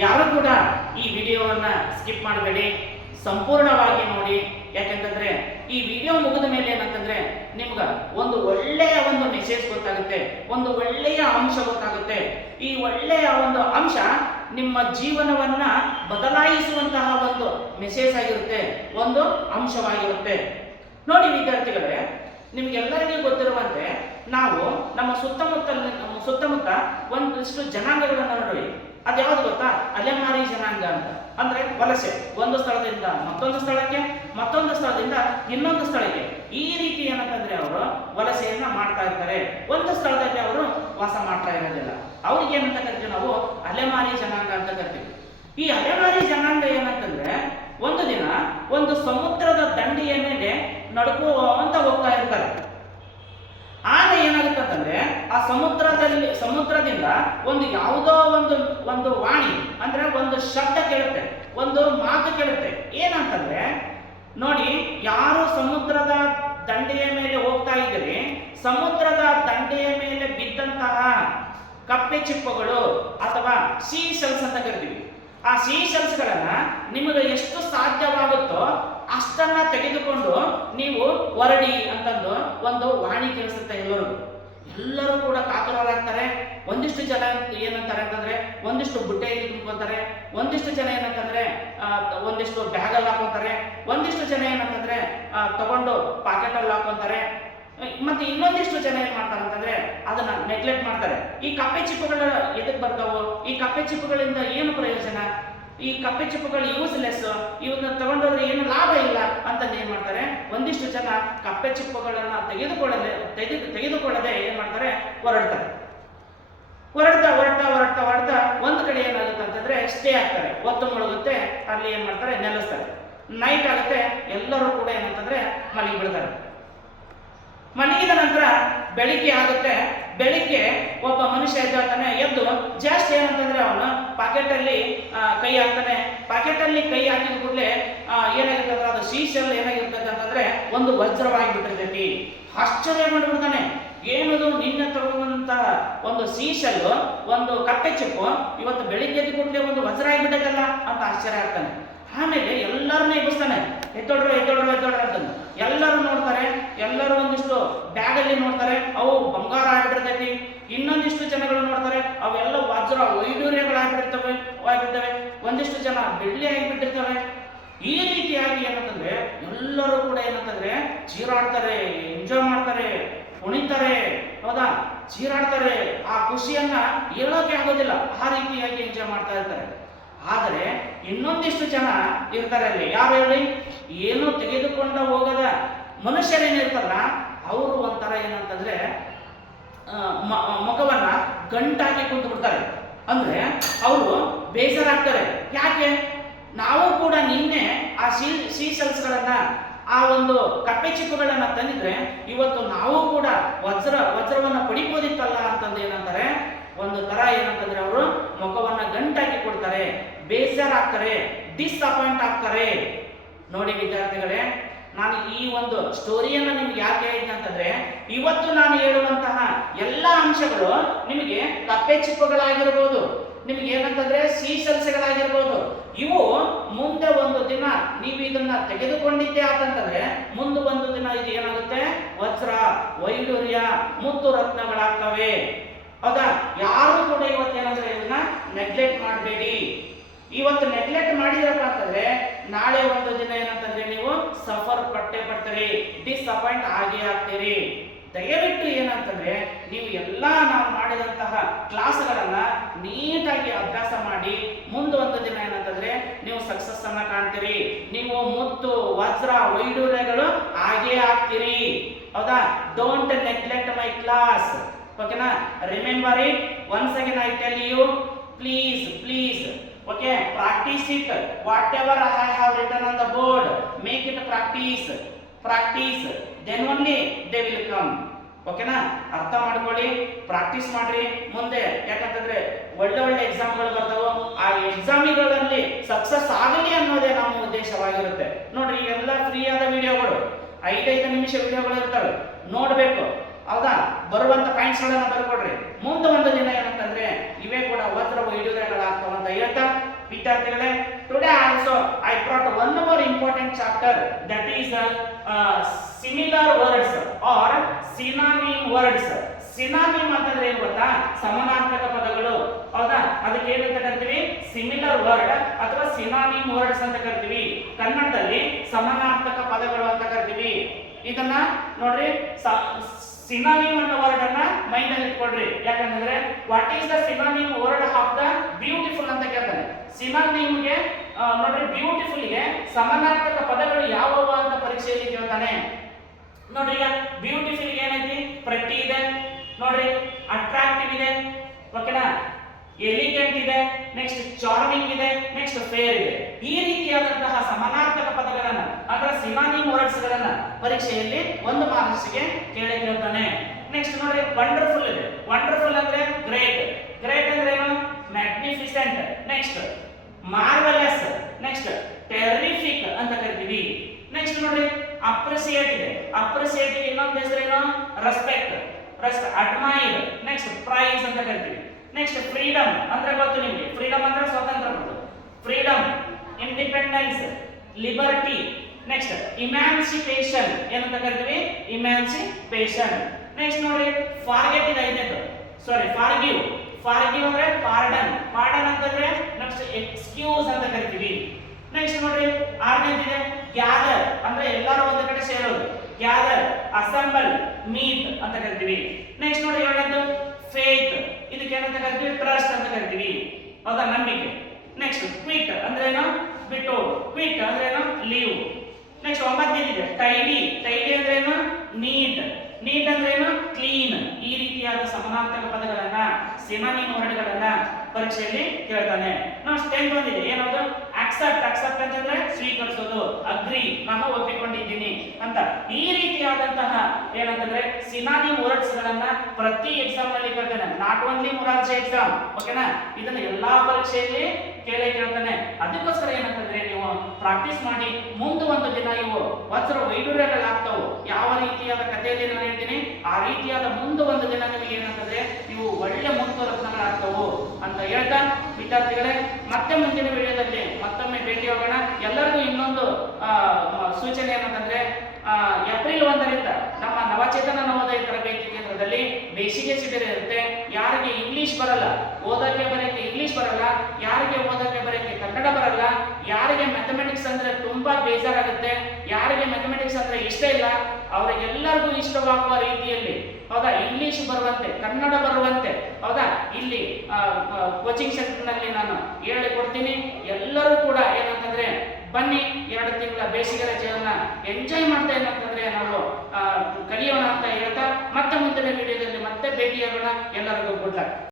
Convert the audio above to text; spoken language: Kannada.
ಯಾರು ಕೂಡ ಈ ವಿಡಿಯೋವನ್ನ ಸ್ಕಿಪ್ ಮಾಡಬೇಡಿ, ಸಂಪೂರ್ಣವಾಗಿ ನೋಡಿ. ಯಾಕೆಂತಂದ್ರೆ ಈ ವಿಡಿಯೋ ಮುಗಿದ ಮೇಲೆ ಏನಂತಂದ್ರೆ ನಿಮ್ಗೆ ಒಂದು ಒಳ್ಳೆಯ ಒಂದು ಮೆಸೇಜ್ ಗೊತ್ತಾಗುತ್ತೆ, ಒಂದು ಒಳ್ಳೆಯ ಅಂಶ ಗೊತ್ತಾಗುತ್ತೆ. ಈ ಒಳ್ಳೆಯ ಒಂದು ಅಂಶ ನಿಮ್ಮ ಜೀವನವನ್ನ ಬದಲಾಯಿಸುವಂತಹ ಒಂದು ಮೆಸೇಜ್ ಆಗಿರುತ್ತೆ, ಒಂದು ಅಂಶವಾಗಿರುತ್ತೆ. ನೋಡಿ ವಿದ್ಯಾರ್ಥಿಗಳೇ, ನಿಮ್ಗೆಲ್ಲರಿಗೂ ಗೊತ್ತಿರುವಂತೆ ನಾವು ನಮ್ಮ ಸುತ್ತಮುತ್ತ ಒಂದಿಷ್ಟು ಜನಾಂಗಗಳನ್ನು ನೋಡಿ. ಅದ್ಯಾವುದು ಗೊತ್ತಾ? ಅಲೆಮಾರಿ ಜನಾಂಗ ಅಂತ. ಅಂದ್ರೆ ವಲಸೆ, ಒಂದು ಸ್ಥಳದಿಂದ ಮತ್ತೊಂದು ಸ್ಥಳಕ್ಕೆ, ಮತ್ತೊಂದು ಸ್ಥಳದಿಂದ ಇನ್ನೊಂದು ಸ್ಥಳಕ್ಕೆ, ಈ ರೀತಿ ಏನಂತಂದ್ರೆ ಅವರು ವಲಸೆಯನ್ನ ಮಾಡ್ತಾ ಇರ್ತಾರೆ. ಒಂದು ಸ್ಥಳದಲ್ಲಿ ಅವರು ವಾಸ ಮಾಡ್ತಾ ಇರೋದಿಲ್ಲ. ಅವ್ರಿಗೆ ಏನಂತ ಕರಿತೀವಿ ನಾವು? ಅಲೆಮಾರಿ ಜನಾಂಗ ಅಂತ ಕರಿತೀವಿ. ಈ ಅಲೆಮಾರಿ ಜನಾಂಗ ಏನಂತಂದ್ರೆ ಒಂದು ದಿನ ಒಂದು ಸಮುದ್ರದ ದಂಡೆಯ ಮೇಲೆ ನಡ್ಕೊಂತ ಹೋಗ್ತಾ ಇರ್ತಾರೆ. ಆಗ ಏನಾಗುತ್ತಂತಂದ್ರೆ ಆ ಸಮುದ್ರದಿಂದ ಒಂದು ಯಾವುದೋ ಒಂದು ವಾಣಿ ಅಂದ್ರೆ ಒಂದು ಶಬ್ದ ಕೇಳುತ್ತೆ, ಒಂದು ಮಾತು ಕೇಳುತ್ತೆ. ಏನಂತಂದ್ರೆ ನೋಡಿ, ಯಾರು ಸಮುದ್ರದ ದಂಡೆಯ ಮೇಲೆ ಹೋಗ್ತಾ ಇದ್ದೀರಿ, ಸಮುದ್ರದ ದಂಡೆಯ ಮೇಲೆ ಬಿದ್ದಂತಹ ಕಪ್ಪೆ ಚಿಪ್ಪುಗಳು ಅಥವಾ ಸೀಶೆಲ್ಸ್ ಅಂತ ಕರಿತೀವಿ. ಆ ಸೀಶೆಲ್ಸ್ಗಳನ್ನ ನಿಮಗೆ ಎಷ್ಟು ಸಾಧ್ಯವಾಗುತ್ತೋ ಅಷ್ಟನ್ನ ತೆಗೆದುಕೊಂಡು ನೀವು ಹೊರಡಿ ಅಂತಂದು ಒಂದು ವಾಣಿ ಕೇಳಿಸುತ್ತೆ. ಎಲ್ಲರೂ ಕೂಡ ಕಾತುರರಾಗ್ತಾರೆ. ಒಂದಿಷ್ಟು ಜನ ಏನಂತಾರೆ ಅಂತಂದ್ರೆ ಒಂದಿಷ್ಟು ಬುಟ್ಟೆಯಲ್ಲಿ ತುಂಬ್ಕೊಂತಾರೆ, ಒಂದಿಷ್ಟು ಜನ ಏನಂತಂದ್ರೆ ಒಂದಿಷ್ಟು ಬ್ಯಾಗಲ್ಲಿ ಹಾಕೊಂತಾರೆ, ಒಂದಿಷ್ಟು ಜನ ಏನಂತಂದ್ರೆ ತಗೊಂಡು ಪಾಕೆಟಲ್ಲಿ ಹಾಕೊಂತಾರೆ, ಮತ್ತೆ ಇನ್ನೊಂದಿಷ್ಟು ಜನ ಏನ್ ಮಾಡ್ತಾರೆ ಅಂತಂದ್ರೆ ಅದನ್ನ ನೆಗ್ಲೆಕ್ಟ್ ಮಾಡ್ತಾರೆ. ಈ ಕಪ್ಪೆ ಚಿಪ್ಪುಗಳು ಎದಕ್ ಬರ್ತಾವು? ಈ ಕಪ್ಪೆ ಚಿಪ್ಪುಗಳಿಂದ ಏನು ಪ್ರಯೋಜನ? ಈ ಕಪ್ಪೆ ಚಿಪ್ಪುಗಳು ಯೂಸ್ಲೆಸ್, ಇವನ್ನ ತಗೊಂಡೋದ್ರೆ ಏನು ಲಾಭ ಇಲ್ಲ ಅಂತ ಏನ್ ಮಾಡ್ತಾರೆ? ಒಂದಿಷ್ಟು ಜನ ಕಪ್ಪೆ ಚಿಪ್ಪುಗಳನ್ನ ತೆಗೆದುಕೊಳ್ಳದೆ ಏನ್ ಮಾಡ್ತಾರೆ? ಹೊರಡ್ತಾರೆ. ಹೊರಡ್ತಾ ಒಂದು ಕಡೆ ಏನಾಗುತ್ತೆ ಅಂತಂದ್ರೆ ಸ್ಟೇ ಆಗ್ತಾರೆ, ಹೊತ್ತು ಮುಳುಗುತ್ತೆ. ಅಲ್ಲಿ ಏನ್ ಮಾಡ್ತಾರೆ? ನೆಲೆಸ್ತಾರೆ. ನೈಟ್ ಆಗುತ್ತೆ, ಎಲ್ಲರೂ ಕೂಡ ಏನಂತಂದ್ರೆ ಮಲಗಿ ಬಿಡ್ತಾರೆ. ಮಲಗಿದ ನಂತರ ಬೆಳಿಗ್ಗೆ ಆಗುತ್ತೆ. ಬೆಳಿಗ್ಗೆ ಒಬ್ಬ ಮನುಷ್ಯ ಎದ್ದಾಗ್ತಾನೆ. ಎದ್ದು ಜಾಸ್ತಿ ಏನಂತಂದ್ರೆ ಅವನು ಪಾಕೆಟಲ್ಲಿ ಕೈ ಹಾಕ್ತಾನೆ. ಪಾಕೆಟಲ್ಲಿ ಕೈ ಹಾಕಿದ ಕೂಡಲೇ ಏನಾಗಿರ್ತದೆ? ಅದು ಸೀಶೆಲ್ ಏನಾಗಿರ್ತದೆ ಅಂತಂದ್ರೆ ಒಂದು ವಜ್ರವಾಗಿ ಬಿಟ್ಟಿರ್ತೈತಿ. ಆಶ್ಚರ್ಯ ಮಾಡಿಬಿಡ್ತಾನೆ. ಏನದು ನಿನ್ನೆ ತಗೊಂಡಂತಹ ಒಂದು ಸೀಶೆಲ್, ಒಂದು ಕಪ್ಪೆ ಚಿಪ್ಪು ಇವತ್ತು ಬೆಳಿಗ್ಗೆ ಎದ್ದು ಕೂಡಲೇ ಒಂದು ವಜ್ರ ಆಗಿಬಿಟ್ಟದಲ್ಲ ಅಂತ ಆಶ್ಚರ್ಯ ಆಗ್ತಾನೆ. ಆಮೇಲೆ ಎಲ್ಲರನ್ನ ಎಬ್ಬಿಸ್ತಾನೆ, ಎದ್ದೊಡ್ರು ಅಂತಂದು. ಎಲ್ಲರೂ ನೋಡ್ತಾರೆ, ಎಲ್ಲರೂ ಒಂದಿಷ್ಟು ಬ್ಯಾಗಲ್ಲಿ ನೋಡ್ತಾರೆ, ಅವು ಬಂಗಾರ ಆಗಿಬಿಟ್ಟಿರ್ತೈತಿ. ಇನ್ನೊಂದಿಷ್ಟು ಜನಗಳು ನೋಡ್ತಾರೆ, ಅವೆಲ್ಲ ವಜ್ರ ವೈಡೂರ್ಯಗಳಾಗ್ಬಿಟ್ಟಿರ್ತವೆ. ಒಂದಿಷ್ಟು ಜನ ಬೆಳ್ಳಿ ಆಗಿಬಿಟ್ಟಿರ್ತವೆ. ಈ ರೀತಿಯಾಗಿ ಏನಂತಂದ್ರೆ ಎಲ್ಲರೂ ಕೂಡ ಏನಂತಂದ್ರೆ ಚೀರಾಡ್ತಾರೆ, ಎಂಜಾಯ್ ಮಾಡ್ತಾರೆ, ಕುಣಿತಾರೆ. ಹೌದಾ? ಚೀರಾಡ್ತಾರೆ. ಆ ಖುಷಿಯನ್ನ ಹೇಳೋಕೆ ಆಗೋದಿಲ್ಲ, ಆ ರೀತಿಯಾಗಿ ಎಂಜಾಯ್ ಮಾಡ್ತಾ ಇರ್ತಾರೆ. ಆದರೆ ಇನ್ನೊಂದಿಷ್ಟು ಜನ ಇರ್ತಾರೆ ಅಲ್ಲಿ. ಯಾರು ಹೇಳಿ? ಏನು ತೆಗೆದುಕೊಂಡ ಹೋಗದ ಮನುಷ್ಯರೇನಿರ್ತಾರಲ್ಲ, ಅವರು ಒಂಥರ ಏನಂತಂದ್ರೆ ಮುಖವನ್ನ ಗಂಟಾಗಿ ಕುಂತು ಬಿಡ್ತಾರೆ. ಅಂದ್ರೆ ಅವರು ಬೇಸರಾಗ್ತಾರೆ. ಯಾಕೆ? ನಾವು ಕೂಡ ನಿನ್ನೆ ಆ ಸೀಸೆಲ್ಸ್ಗಳನ್ನ, ಆ ಒಂದು ಕಪ್ಪೆ ಚಿಪ್ಪುಗಳನ್ನ ತಂದಿದ್ರೆ ಇವತ್ತು ನಾವು ಕೂಡ ವಜ್ರವನ್ನ ಪಡಿಬೋದಿತ್ತಲ್ಲ ಅಂತಂದು ಏನಂತಾರೆ? ಒಂದು ತರ ಏನಂತಂದ್ರೆ ಅವರು ಮುಖವನ್ನ ಗಂಟಾಕಿ ಕೊಡ್ತಾರೆ, ಬೇಸರಾಗ್ತಾರೆ, ಡಿಸಪಾಯಿಂಟ್ ಆಗ್ತಾರೆ. ನೋಡಿ ವಿದ್ಯಾರ್ಥಿಗಳೇ, ನಾನು ಈ ಒಂದು ಸ್ಟೋರಿಯನ್ನ ನಿಮ್ಗೆ ಯಾಕೆ ಹೇಳಿದ್ದೆ ಅಂತಂದ್ರೆ ಇವತ್ತು ನಾನು ಹೇಳುವಂತಹ ಎಲ್ಲ ಅಂಶಗಳು ನಿಮಗೆ ಕಪ್ಪೆ ಚಿಪ್ಪುಗಳಾಗಿರ್ಬೋದು, ನಿಮ್ಗೆ ಏನಂತಂದ್ರೆ ಸೀಸೆಲ್ಸ್ಗಳಾಗಿರ್ಬೋದು. ಇವು ಮುಂದೆ ಒಂದು ದಿನ ನೀವು ಇದನ್ನ ತೆಗೆದುಕೊಂಡಿದ್ದೆ ಆತಂತಂದ್ರೆ ಮುಂದೆ ಒಂದು ದಿನ ಇದು ಏನಾಗುತ್ತೆ? ವಜ್ರ, ವೈಡೂರ್ಯ, ಮುತ್ತು ರತ್ನಗಳಾಗ್ತವೆ. ಹೌದಾ? ಯಾರು ಕೂಡ ಇವತ್ತೇನಂದ್ರೆ ಇದನ್ನ ನೆಗ್ಲೆಕ್ಟ್ ಮಾಡಬೇಡಿ. ಇವತ್ತು ನೆಗ್ಲೆಕ್ಟ್ ಮಾಡಿದ್ರಪ್ಪ ಅಂತಂದ್ರೆ ನಾಳೆ ಒಂದು ದಿನ ಏನಂತಂದ್ರೆ ನೀವು ಸಫರ್ ಪಡ್ತೀರಿ, ಡಿಸಪಾಯಿಂಟ್ ಆಗೇ ಆಗ್ತೀರಿ. ದಯವಿಟ್ಟು ಏನಂತಂದ್ರೆ ನೀವು ಎಲ್ಲ ನಾವು ಮಾಡಿದಂತಹ ಕ್ಲಾಸ್ಗಳನ್ನ ನೀಟಾಗಿ ಅಭ್ಯಾಸ ಮಾಡಿ ಮುಂದೆ ಒಂದು ದಿನ ಏನಂತಂದ್ರೆ ನೀವು ಸಕ್ಸಸ್ ಅನ್ನ ಕಾಣ್ತೀರಿ. ನೀವು ಮುತ್ತು, ವಜ್ರ, ವೈಡೂರ್ಯಗಳು ಆಗೇ ಆಗ್ತೀರಿ. ಹೌದಾ? Don't neglect my class. ಓಕೆನಾ? Remember it. Once again I tell you, please okay, practice it. Whatever I have written on the board, make it practice, then only they will come. ಓಕೆನಾ? ಅರ್ಥ ಮಾಡ್ಕೊಳ್ಳಿ, ಪ್ರಾಕ್ಟೀಸ್ ಮಾಡ್ರಿ ಮುಂದೆ. ಯಾಕಂತಂದ್ರೆ ಒಳ್ಳೆ ಎಕ್ಸಾಮ್ಗಳು ಬರ್ತಾವೆ. ಆ ಎಕ್ಸಾಮಿಗಳಲ್ಲಿ ಸಕ್ಸಸ್ ಆಗಲಿ ಅನ್ನೋದೇ ನಮ್ಮ ಉದ್ದೇಶವಾಗಿರುತ್ತೆ. ನೋಡ್ರಿ, ಇವೆಲ್ಲ ಫ್ರೀ ಆದ ವಿಡಿಯೋಗಳು, 5 ನಿಮಿಷ ವಿಡಿಯೋಗಳು ಇರ್ತವೆ, ನೋಡ್ಬೇಕು. ಹೌದಾ? ಬರುವಂತ ಪಾಯಿಂಟ್ಸ್ ಗಳನ್ನ ಬರ್ಕೊಡ್ರಿ. ಮುಂದೆ ಒಂದು ದಿನ ಏನಂತಂದ್ರೆ ಇವೇ ಕೂಡ ವಜ್ರ ವೈಡೂರ್ಯಗಳಾಗ್ತಾವಂತ ಹೇಳ್ತಾ ವಿದ್ಯಾರ್ಥಿಗಳೇ, today also I brought one more important chapter, that is similar words or synonym words. Synonym ಅಂತಂದ್ರೆ ಏನು ಗೊತ್ತಾ? ಸಮಾನಾರ್ಥಕ ಪದಗಳು. ಹೌದಾ? ಅದಕ್ಕೆ ಏನಂತ ಕರಿತೀವಿ? ಸಿಮಿಲರ್ ವರ್ಡ್ ಅಥವಾ ಸಿನಾನಿಮ್ ವರ್ಡ್ಸ್ ಅಂತ ಕರಿತೀವಿ. ಕನ್ನಡದಲ್ಲಿ ಸಮಾನಾರ್ಥಕ ಪದಗಳು ಅಂತ ಕರಿತೀವಿ. ಇದನ್ನ ನೋಡ್ರಿ, ಸಿನಾನಿಮ್ ಅನ್ನೋ ವರ್ಡ್ ಅನ್ನ ಮೈಂಡ್ ಅಲ್ಲಿ ಇಟ್ಕೊಳ್ರಿ. ಯಾಕಂದ್ರೆ what is the synonym word of the beautiful ಅಂತ ಕೇಳ್ತಾನೆ. ಸಿನಾನಿಮ್ ಗೆ ನೋಡ್ರಿ, ಬ್ಯೂಟಿಫುಲ್ ಗೆ ಸಮಾನಾರ್ಥಕ ಪದಗಳು ಯಾವುವು ಅಂತ ಪರೀಕ್ಷೆಯಲ್ಲಿ ಕೇಳ್ತಾನೆ. ನೋಡ್ರಿ, ಈಗ ಬ್ಯೂಟಿಫುಲ್ ಏನೈತಿ? ಪ್ರತಿ ಇದೆ ನೋಡ್ರಿ, ಅಟ್ರಾಕ್ಟಿವ್ ಇದೆ, ಓಕೆನಾ, ಎಲಿಗೆಂಟ್ ಇದೆ, ನೆಕ್ಸ್ಟ್ ಚಾರ್ಮಿಂಗ್ ಇದೆ, ನೆಕ್ಸ್ಟ್ ಫೇರ್ ಇದೆ. ಈ ರೀತಿಯಾದಂತಹ ಸಮಾನಾರ್ಥಕ ಪದಗಳನ್ನ ಅಂದ್ರೆ ಸಿನಾನಿಮ್ ವರ್ಡ್ಸ್ ಗಳನ್ನ ಪರೀಕ್ಷೆಯಲ್ಲಿ ಒಂದು ಮಾರ್ಕ್ಸ್ಗೆ ಕೇಳ್ತಾನೆ. ನೆಕ್ಸ್ಟ್ ನೋಡ್ರಿ, ವಂಡರ್ಫುಲ್ ಇದೆ. ವಂಡರ್ಫುಲ್ ಅಂದ್ರೆ ಗ್ರೇಟ್. ಗ್ರೇಟ್ ಅಂದ್ರೆ ಏನು? Magnificent. Next marvellous. Next terrific ಅಂತ ಕರಿತೀವಿ. ನೆಕ್ಸ್ಟ್ ನೋಡ್ರಿ, ಅಪ್ರಿಸಿಯೇಟ್ ಇದೆ. ಅಪ್ರಿಸಿಯೇಟ್ ಇನ್ನೊಂದು ಹೆಸರೇನು? ರೆಸ್ಪೆಕ್ಟ್. ಅಡ್ಮೈರ್. ನೆಕ್ಸ್ಟ್ ಪ್ರೈಸ್ ಅಂತ ಕರಿತೀವಿ. ನೆಕ್ಸ್ಟ್ ಫ್ರೀಡಮ್ ಅಂದ್ರೆ ಗೊತ್ತು ನಿಮಗೆ. ಫ್ರೀಡಮ್ ಅಂದ್ರೆ ಸ್ವಾತಂತ್ರ್ಯ. Freedom, independence, liberty. ನೆಕ್ಸ್ಟ್ ಇಮ್ಯಾನ್ಸಿಪೇಷನ್ ಏನಂತ ಕರಿತೀವಿ? ಇಮ್ಯಾನ್ಸಿಪೇಷನ್. ನೆಕ್ಸ್ಟ್ ನೋಡಿ, ಫಾರ್ಗೆಟ್ ಇದೆ ಐದನೇದು. ಸಾರಿ, ಫಾರ್ಗಿವ್. ಫಾರ್ಗಿವ್ ಅಂದ್ರೆ ಪಾರ್ಡನ್. ಪಾರ್ಡನ್ ಅಂತಂದ್ರೆ ನೆಕ್ಸ್ಟ್ ಎಕ್ಸ್ಕ್ಯೂಸ್ ಅಂತ ಕರಿತೀವಿ. ನೆಕ್ಸ್ಟ್ ನೋಡ್ರಿ, ಆರನೇದಿದೆ ಗ್ಯಾದರ್ ಅಂದ್ರೆ ಎಲ್ಲರೂ ಒಂದು ಕಡೆ ಸೇರೋದು. ಗ್ಯಾದರ್, ಅಸೆಂಬಲ್, ಮೀಟ್ ಅಂತ ಕರಿತೀವಿ. ನೆಕ್ಸ್ಟ್ ನೋಡಿ, ಏಳನೇದು ಫೇತ್. ಇದಕ್ಕೆ ಏನಂತ ಕರಿತೀವಿ? ಟ್ರಸ್ಟ್ ಅಂತ ಕರಿತೀವಿ. ಹೌದಾ? ನಂಬಿಕೆ. ನೆಕ್ಸ್ಟ್ ಕ್ವಿಟ್ ಅಂದ್ರೆ ಏನು? ಬಿಟ್ಟು. ಕ್ವಿಟ್ ಅಂದ್ರೆ ಏನು? ಲೀವ್. ನೆಕ್ಸ್ಟ್ ಒಂಬತ್ತನೇದಿದೆ ಟೈಡಿ. ಟೈಡಿ ಅಂದ್ರೆ ಏನು? ನೀಟ್. ನೀಟ್ ಅಂದ್ರೆ ಏನು? ಕ್ಲೀನ್. ಈ ರೀತಿಯಾದ ಸಮಾನಾರ್ಥಕ ಪದಗಳನ್ನ, ಸಿನಾನಿಮ್ ವರ್ಡ್ಗಳನ್ನ ಪರೀಕ್ಷೆಯಲ್ಲಿ ಕೇಳ್ತಾನೆ. ನೆಕ್ಸ್ಟ್ 10 ಬಂದಿದೆ. ಏನದು? ಅಕ್ಸೆಪ್ಟ್. ಅಕ್ಸೆಪ್ಟ್ ಅಂತಂದ್ರೆ ಸ್ವೀಕರಿಸೋದು. ಅಗ್ರಿ, ನಾನು ಒಪ್ಪಿಕೊಂಡಿದ್ದೀನಿ ಅಂತ. ಈ ರೀತಿಯಾದಂತಹ ಏನಂತಂದ್ರೆ ಸಿನಾನಿಮ್ ವರ್ಡ್ಸ್ ಗಳನ್ನ ಪ್ರತಿ ಎಕ್ಸಾಮ್ ನಲ್ಲಿ ಕೇಳ್ತಾನೆ. ನಾಟ್ ಓನ್ಲಿ ಮೊರಾರ್ಜಿ ಎಕ್ಸಾಮ್, ಓಕೆನಾ? ಇದನ್ನ ಎಲ್ಲಾ ಪರೀಕ್ಷೆಯಲ್ಲಿ ಕೇಳ್ತಾನೆ. ಅದಕ್ಕೋಸ್ಕರ ಏನಂತಂದ್ರೆ ನೀವು ಪ್ರಾಕ್ಟೀಸ್ ಮಾಡಿ, ಮುಂದೆ ಒಂದು ದಿನ ಇವು ವಜ್ರ ವೈಡೂರ್ಯಗಳಾಗ್ತಾವು. ಯಾವ ರೀತಿಯಾದ ಕಥೆಯಲ್ಲಿ ನಾನು ಹೇಳ್ತೀನಿ, ಆ ರೀತಿಯಾದ ಮುಂದೆ ಒಂದು ದಿನ ನಿಮಗೆ ಏನಂತಂದ್ರೆ ನೀವು ಒಳ್ಳೆ ಮುಕ್ತರತ್ನಗಳಾಗ್ತಾವು ಅಂತ ಹೇಳ್ತಾ, ವಿದ್ಯಾರ್ಥಿಗಳೇ, ಮತ್ತೆ ಮುಂದಿನ ವಿಡಿಯೋದಲ್ಲಿ ಮತ್ತೊಮ್ಮೆ ಭೇಟಿ ಹೋಗೋಣ. ಎಲ್ಲರಿಗೂ ಇನ್ನೊಂದು ಸೂಚನೆ ಏನಂತಂದ್ರೆ, ಏಪ್ರಿಲ್ 1ರಿಂದ ನಮ್ಮ ನವಚೇತನ ನವೋದಯ ತರಬೇತಿ ಕೇಂದ್ರದಲ್ಲಿ ಬೇಸಿಗೆ ಶಿಬಿರ ಇರುತ್ತೆ. ಯಾರಿಗೆ ಇಂಗ್ಲಿಷ್ ಬರಲ್ಲ, ಓದಕ್ಕೆ ಬರೆಯಕ್ಕೆ ಇಂಗ್ಲಿಷ್ ಬರಲ್ಲ, ಯಾರಿಗೆ ಓದಕ್ಕೆ ಬರೆಯಕ್ಕೆ ಕನ್ನಡ ಬರಲ್ಲ, ಯಾರಿಗೆ ಮ್ಯಾಥಮೆಟಿಕ್ಸ್ ಅಂದ್ರೆ ತುಂಬಾ ಬೇಜಾರಾಗುತ್ತೆ, ಯಾರಿಗೆ ಮ್ಯಾಥಮೆಟಿಕ್ಸ್ ಅಂದ್ರೆ ಇಷ್ಟ ಇಲ್ಲ, ಅವರಿಗೆಲ್ಲರಿಗೂ ಇಷ್ಟವಾಗುವ ರೀತಿಯಲ್ಲಿ, ಹೌದಾ, ಇಂಗ್ಲಿಷ್ ಬರುವಂತೆ, ಕನ್ನಡ ಬರುವಂತೆ, ಹೌದಾ, ಇಲ್ಲಿ ಕೋಚಿಂಗ್ ಸೆಂಟರ್ ನಲ್ಲಿ ನಾನು ಹೇಳಿಕೊಡ್ತೀನಿ. ಎಲ್ಲರೂ ಕೂಡ ಏನಂತಂದ್ರೆ ಬನ್ನಿ, 2 ತಿಂಗಳ ಬೇಸಿಗೆ ರಜೆಯನ್ನ ಎಂಜಾಯ್ ಮಾಡ್ತಾ ಏನಂತಂದ್ರೆ ನಾವು ಕಲಿಯೋಣ ಅಂತ ಹೇಳ್ತಾ, ಮತ್ತೆ ಮುಂದಿನ ವಿಡಿಯೋದಲ್ಲಿ ಮತ್ತೆ ಭೇಟಿಯಾಗೋಣ. ಎಲ್ಲರಿಗೂ ಗುಡ್ ಲಕ್.